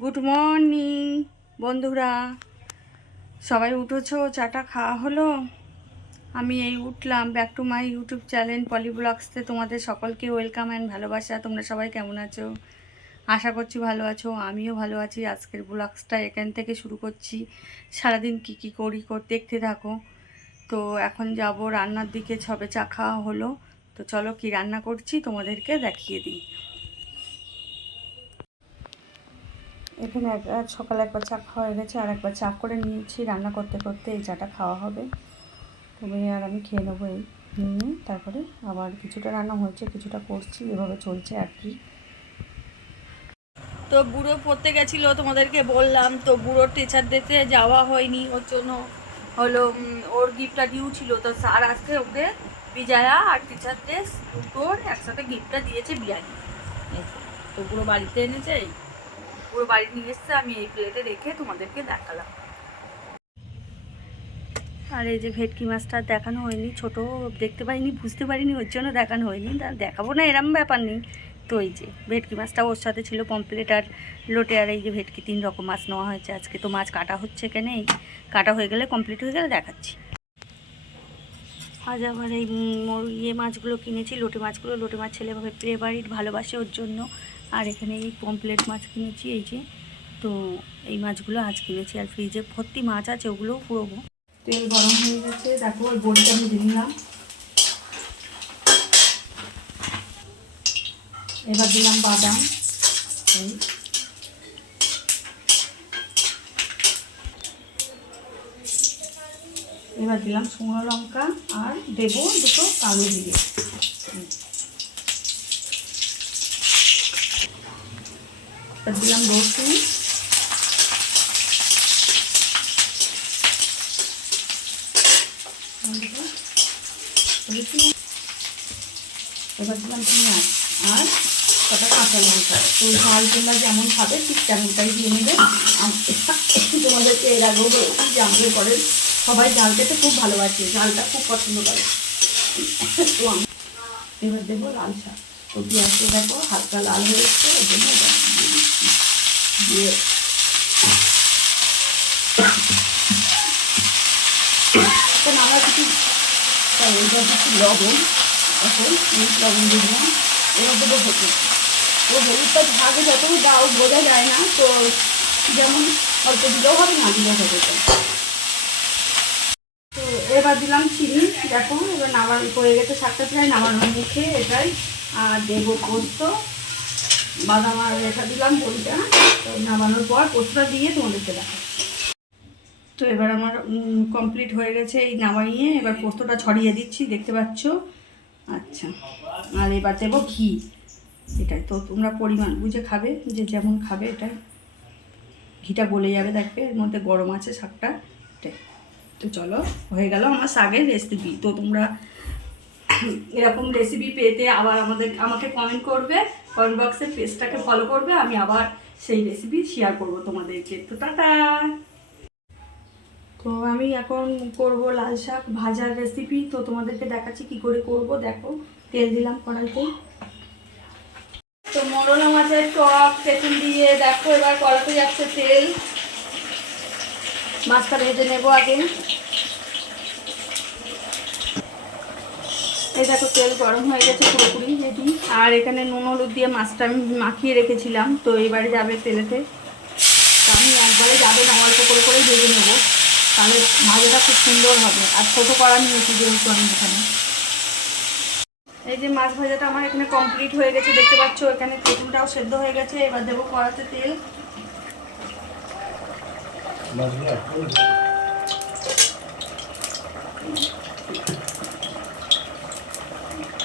Good morning বন্ধুরা, সবাই উঠেছো? চাটা খাওয়া হলো? আমি এই উঠলাম। Back to my YouTube channel Poli ব্লগসতে তোমাদের সকলকে ওয়েলকাম অ্যান্ড ভালোবাসা। তোমরা সবাই কেমন আছো? আশা করছি ভালো আছো, আমিও ভালো আছি। আজকের ব্লগসটা এখান থেকে শুরু করছি। সারাদিন কি করি দেখতে থাকো। তো এখন যাব রান্নার দিকে। সবে চা খাওয়া হলো, তো চলো কি রান্না করছি তোমাদেরকে দেখিয়ে দিই। এখানে সকালে একবার চা খাওয়া হয়ে গেছে, আর একবার চা করে নিয়েছি। রান্না করতে করতে এই চাটা খাওয়া হবে। তবে আর আমি খেয়ে নেবো এই নিয়ে। তারপরে আবার কিছুটা রান্না হয়েছে, কিছুটা করছি, এভাবে চলছে আর কি। তো বুড়ো পড়তে গেছিলো, তোমাদেরকে বললাম। তো বুড়োর টিচার দিতে যাওয়া হয়নি, ওর জন্য হলো ওর গিফটটা ডিউ ছিল। তো স্যার আজকে ওকে বিজয়া আর টিচার ড্রেস দুটোর একসাথে গিফটটা দিয়েছে, বিরিয়ানি। তো বুড়ো বাড়িতে এনেছে, পুরো বাড়ি নিয়ে এসছে। আমি এই প্লেটে রেখে তোমাদেরকে দেখালাম। আর এই যে ভেটকি মাছটা দেখানো হয়নি, ছোট দেখতে পাইনি, বুঝতে পারিনি, ওর জন্য দেখানো হয়নি। দেখাবো না এরম ব্যাপার নেই। তো এই যে ভেটকি মাছটা ওর সাথে ছিল, পমপ্লেট আর লোটে। আর এই যে ভেটকি, 3 রকম মাছ নেওয়া হয়েছে আজকে। তো মাছ কাটা হচ্ছে, কেন এই কাটা হয়ে গেলে, কমপ্লিট হয়ে গেলে দেখাচ্ছি। আজ আবার এই মাছগুলো কিনেছি, লোটে মাছগুলো। লোটে মাছ ছেলে ফেভারিট, ভালোবাসে, ওর জন্য। আর এখানে এই পমপ্লেট মাছ কিনেছি, এই যে। তো এই মাছগুলো আজ কিনেছি। আর ফ্রিজে ভর্তি মাছ আছে, ওগুলোও পুরোবো। তেল গরম হয়ে গেছে, দেখো ওই বড়িটা আমি দিয়ে নিলাম। এবার দিলাম বাদাম, এবার দিলাম শুকনো লঙ্কা, আর দেবো দুটো কালো জিরে। এবার দিলাম রসুন, এবার দিলাম পেঁয়াজ আর কটা কাঁচা লঙ্কা। তো ঝাল তোমরা যেমন খাবে ঠিক তেমনটাই দিয়ে নেবে। তোমাদেরকে এর আগেও বলেছি যে আমাদের ঘরের সবাই ঝাল খেতে খুব ভালোবাসে, ঝালটা খুব পছন্দ করে। তো আমি এবার দেবো লাল শাক। তো পেঁয়াজটা দেখো হালকা লাল হয়ে এসছে, ওই জন্য এটা দিয়ে দিচ্ছি। দিয়ে এখন আমরা কিছু এটা কিছু লবণ, এখন লবণ দিয়ে দিলাম। এবার দেবো হলুদ। ও হলুদটা ভাগে যতই দাও বোঝা যায় না, তো যেমন অল্প দিলেও হবে, না দিলেও হবে। তো এবার দিলাম চিনি, দেখো এবার নামানো হয়ে গেছে, শাকটা প্রায় নামানোর মুখে। এটাই আর দেবো পোস্ত, বাদাম আর রেখা দিলাম বড়িটা। তো নামানোর পর পোস্তটা দিয়ে তোমাদেরকে দেখা। তো এবার আমার কমপ্লিট হয়ে গেছে এই নামাইয়ে। এবার পোস্তটা ছড়িয়ে দিচ্ছি, দেখতে পাচ্ছ। আচ্ছা, আর এবার দেবো ঘি। এটাই তো তোমরা পরিমাণ বুঝে খাবে, যে যেমন খাবে। এটা ঘিটা গলে যাবে, দেখবে এর মধ্যে গরম আছে শাকটা। এটাই তো চলো, হয়ে গেল আমার শাকের রেসিপি। তো তোমরা এরকম রেসিপি পেতে আবার আমাকে কমেন্ট করবে, কমেন্ট বক্সে পেজটাকে ফলো করবে। আমি আবার সেই রেসিপি শেয়ার করব তোমাদেরকে। তো টাটা। তো আমি এখন করব লাল শাক ভাজার রেসিপি। তো তোমাদেরকে দেখাচ্ছি কি করে করব। দেখো তেল দিলাম কড়াইতে। তো মোরলা মাছের টক তেঁতুল দিয়ে দেখো এবার কড়াতে যাচ্ছে তেল। মাছটা ভেজে নেবো আগে। এই দেখো তেল গরম হয়ে গেছে পুরোপুরি রেডি। আর এখানে নুন হলুদ দিয়ে মাছটা আমি মাখিয়ে রেখেছিলাম। তো এইবারে যাবে তেলেতে। তো আমি একবারে যাবে না, অল্প করে করে ভেজে নেবো, তাহলে ভাজাটা খুব সুন্দর হবে। আর ছোটো কড়া নিয়েছি যেহেতু আমি এখানে। এই যে মাছ ভাজাটা আমার এখানে কমপ্লিট হয়ে গেছে, দেখতে পাচ্ছ। এখানে তেঁতুলটাও সেদ্ধ হয়ে গেছে। এবার দেবো কড়াতে তেল।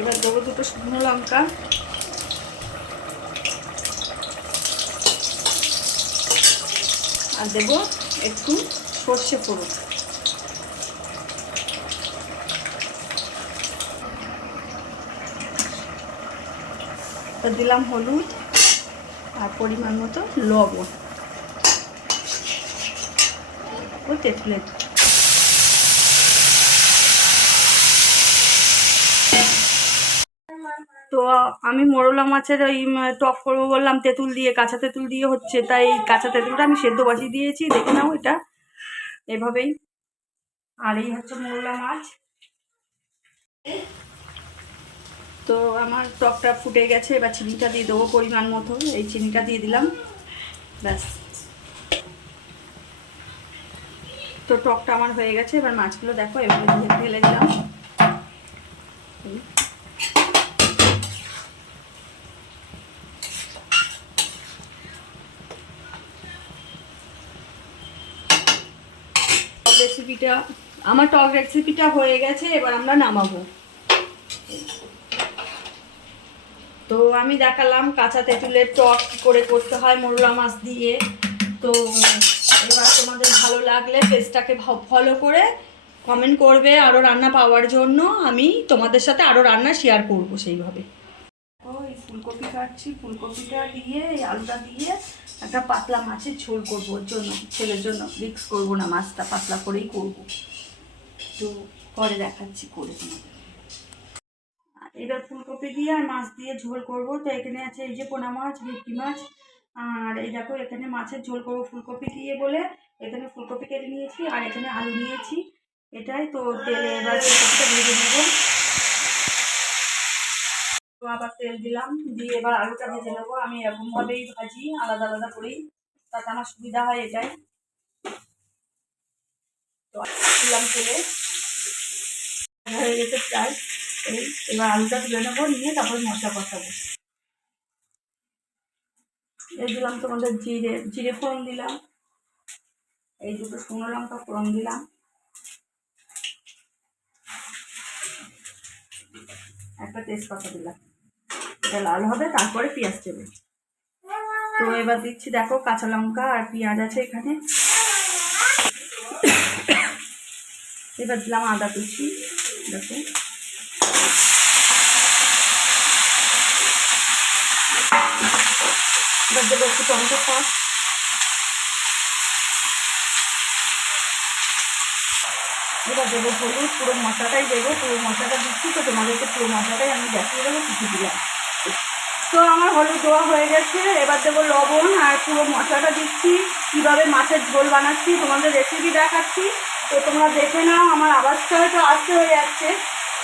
এবার দেবো দুটো শুকনো লঙ্কা, আর দেবো একটু সর্ষে ফোড়ন। দিলাম হলুদ আর পরিমাণ মতো লবণ ও তেঁতুলের। তো আমি মোরলা মাছের ওই টক করবো বললাম, তেঁতুল দিয়ে, কাঁচা তেঁতুল দিয়ে হচ্ছে, তাই কাঁচা তেঁতুলটা আমি সেদ্ধ বসিয়ে দিয়েছি, দেখে নাও এটা এভাবেই। আর এই হচ্ছে মোরলা মাছ। তো আমার টকটা ফুটে গেছে, এবার চিনিটা দিয়ে দেবো পরিমাণ মতো, এই চিনিটা দিয়ে দিলাম, ব্যাস। তো টকটা আমার হয়ে গেছে, এবার মাছগুলো দেখো এভাবে ঢেলে দিলাম। রেসিপিটা, আমার টক রেসিপিটা হয়ে গেছে, এবার আমরা নামাবো। তো আমি দেখালাম কাঁচা তেঁতুলের টক কী করে করতে হয় মোরলা মাছ দিয়ে। তো এবার তোমাদের ভালো লাগলে পেজটাকে ফলো করে কমেন্ট করবে আরও রান্না পাওয়ার জন্য, আমি তোমাদের সাথে আরও রান্না শেয়ার করবো সেইভাবে। এই ফুলকপি কাটছি, ফুলকপিটা দিয়ে এই আলুটা দিয়ে একটা পাতলা মাছের ঝোল করবো, ওর জন্য ছেলের জন্য মিক্স করবো না, মাছটা পাতলা করেই করবো। তো পরে দেখাচ্ছি করে তোমাদের। এবার ফুলকপি দিয়ে আর মাছ দিয়ে ঝোল করব। তো এখানে আছে এই যে পোনা মাছ, ভেটকি মাছ, আর এই দেখো এখানে মাছের ঝোল করবো ফুলকপি দিয়ে বলে এখানে ফুলকপি কেটে নিয়েছি, আর এখানে আলু নিয়েছি, এটাই। তো তেলে এবার ফুলকপিটা ভেজে নেব। তো আবার তেল দিলাম, দিয়ে এবার আলুটা ভেজে নেবো। আমি এরকমভাবেই ভাজি, আলাদা আলাদা করেই, তাতে আমার সুবিধা হয় এটাই। তো দিলাম তেলে, হয়ে গেছে প্রায়। এই এবার আলুটা তুলে নেবো, নিয়ে তারপর মশলা কষাবো। এই দিলাম তোমাদের জিরে ফোড়ন দিলাম, এই দুটো শুকনো লঙ্কা ফোড়ন দিলাম, একটা তেজপাতা দিলাম, এটা লাল হবে, তারপরে পেঁয়াজ দেবে। তো এবার দিচ্ছি দেখো কাঁচা লঙ্কা আর পেঁয়াজ আছে এখানে। এবার দিলাম আদা কুচি, দেখো। এবার দেবো একটু টমেটো সস, এবার দেবো হলুদ, পুরো মশলাটাই দেবো, পুরো মশলাটা দিচ্ছি। তো তোমাদেরকে পুরো মশলাটাই আমি দেখিয়ে দেবো কিছু দিলাম। তো আমার হলুদ দেওয়া হয়ে গেছে, এবার দেবো লবণ, আর পুরো মশলাটা দিচ্ছি। কীভাবে মাছের ঝোল বানাচ্ছি তোমাদের রেসিপি দেখাচ্ছি, তো তোমরা দেখে নাও। আমার আওয়াজটা হয়তো আসতে হয়ে যাচ্ছে,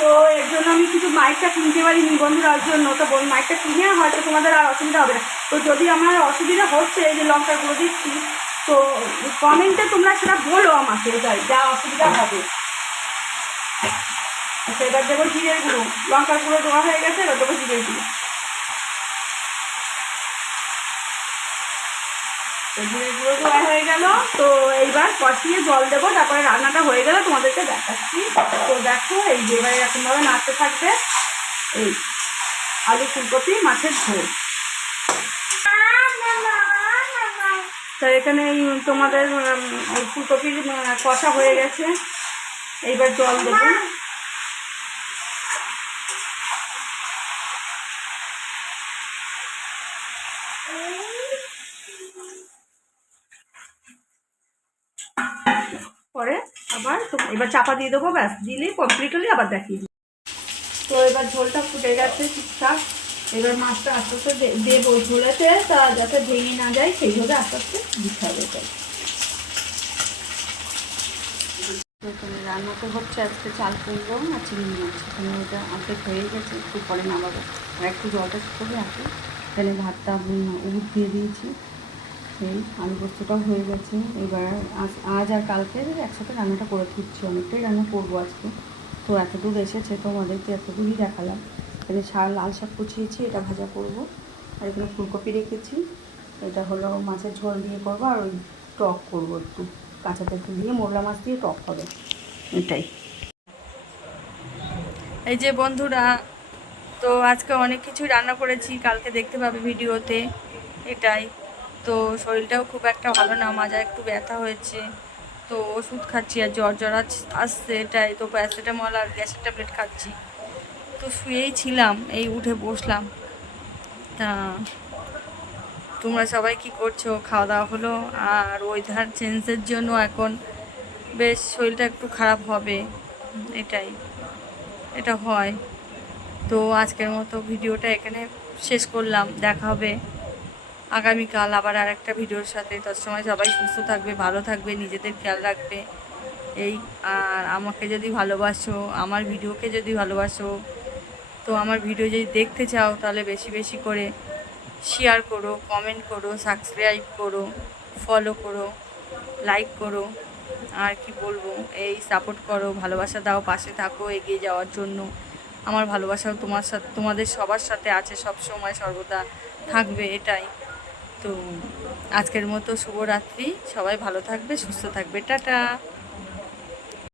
তো এর জন্য আমি কিছু মাইকটা কিনতে পারিনি বন্ধুরার জন্য। তো মাইকটা কিনে হয়তো তোমাদের আর অসুবিধা হবে না। তো যদি আমার অসুবিধা হচ্ছে, এই যে লঙ্কাগুলো দিচ্ছি, তো কমেন্টে তোমরা সেটা বলো আমাকে, যা অসুবিধা হবে। আচ্ছা, এবার দেবো জিরের গুঁড়ো, লঙ্কার গুঁড়ো দেওয়া হয়ে গেছে, এবার দেবো জিরের গুঁড়ো। জিরের গুঁড়ো দেওয়া হয়ে গেল। তো এইবার কষিয়ে জল দেবো, তারপরে রান্নাটা হয়ে গেলে তোমাদেরকে দেখাচ্ছি। তো দেখো এই যে এবার এরকমভাবে নাড়তে থাকবে। এই আলু ফুলকপি মাছের ঝোল। তো এখানে তোমাদের ওই ফুলকপির কষা হয়ে গেছে, এইবার জল দেবো। পরে আবার এবার চাপা দিয়ে দেবো, ব্যাস, দিলেই কমপ্লিট হলে আবার দেখিয়ে দিই। তো এবার ঝোলটা ফুটে গেছে ঠিকঠাক, এবার মাছটা আস্তে আস্তে দেবো ঝোলেতে, তা যাতে ভেঙে না যায় সেইভাবে আস্তে আস্তে দিতে হবে। রান্নাতে হচ্ছে আজকে চাল কুমড়ো আর চিংড়ি মাছ, এখানে ওটা অর্ধেক হয়ে গেছে, একটু পরে নামাবো, আর একটু জলটা শুকোবে আছে। এখানে ভাতটা উড় দিয়ে দিয়েছি, এই আলু পোস্তটাও হয়ে গেছে। এবার আজ আর কালকে একসাথে রান্নাটা করে তুলছি, অনেকটাই রান্না করবো আজকে। তো এতদূর এসেছে, তোমাদেরকে এতদূরই দেখালাম। এখানে লাল শাক কুচিয়েছি, এটা ভাজা করবো, আর এখানে ফুলকপি রেখেছি, এটা হলো মাছের ঝোল দিয়ে করবো, আর ওই টক করবো, একটু কাঁচা তেঁতুল দিয়ে মোরলা মাছ দিয়ে টক হবে, এটাই। এই যে বন্ধুরা, তো আজকে অনেক কিছুই রান্না করেছি, কালকে দেখতে পাবে ভিডিওতে, এটাই। তো শরীরটাও খুব একটা ভালো না, মাজা একটু ব্যথা হয়েছে, তো ওষুধ খাচ্ছি, আর জ্বর আসছে, এটাই। তো প্যারাসিটামল আর গ্যাসের ট্যাবলেট খাচ্ছি। তো শুয়েই ছিলাম, এই উঠে বসলাম। তা তোমরা সবাই কি করছো? খাওয়া দাওয়া হলো? আর ওয়েদার চেঞ্জের জন্য এখন বেশ শরীরটা একটু খারাপ হবে, এটাই, এটা হয়। তো আজকের মতো ভিডিওটা এখানে শেষ করলাম। দেখা হবে আগামীকাল আবার আর একটা ভিডিওর সাথে। ততসময় সবাই সুস্থ থাকবে, ভালো থাকবে, নিজেদের খেয়াল রাখবে। এই আর আমাকে যদি ভালোবাসো, আমার ভিডিওকে যদি ভালোবাসো, তো আমার ভিডিও যদি দেখতে চাও তাহলে বেশি বেশি করে শেয়ার করো, কমেন্ট করো, সাবস্ক্রাইব করো, ফলো করো, লাইক করো। আর কি বলবো, এই সাপোর্ট করো, ভালোবাসা দাও, পাশে থাকো এগিয়ে যাওয়ার জন্য। আমার ভালোবাসাও তোমার সাথে, তোমাদের সবার সাথে আছে, সব সময় সর্বদা থাকবে, এটাই। তো আজকের মতো শুভরাত্রি, সবাই ভালো থাকবে, সুস্থ থাকবে, টাটা।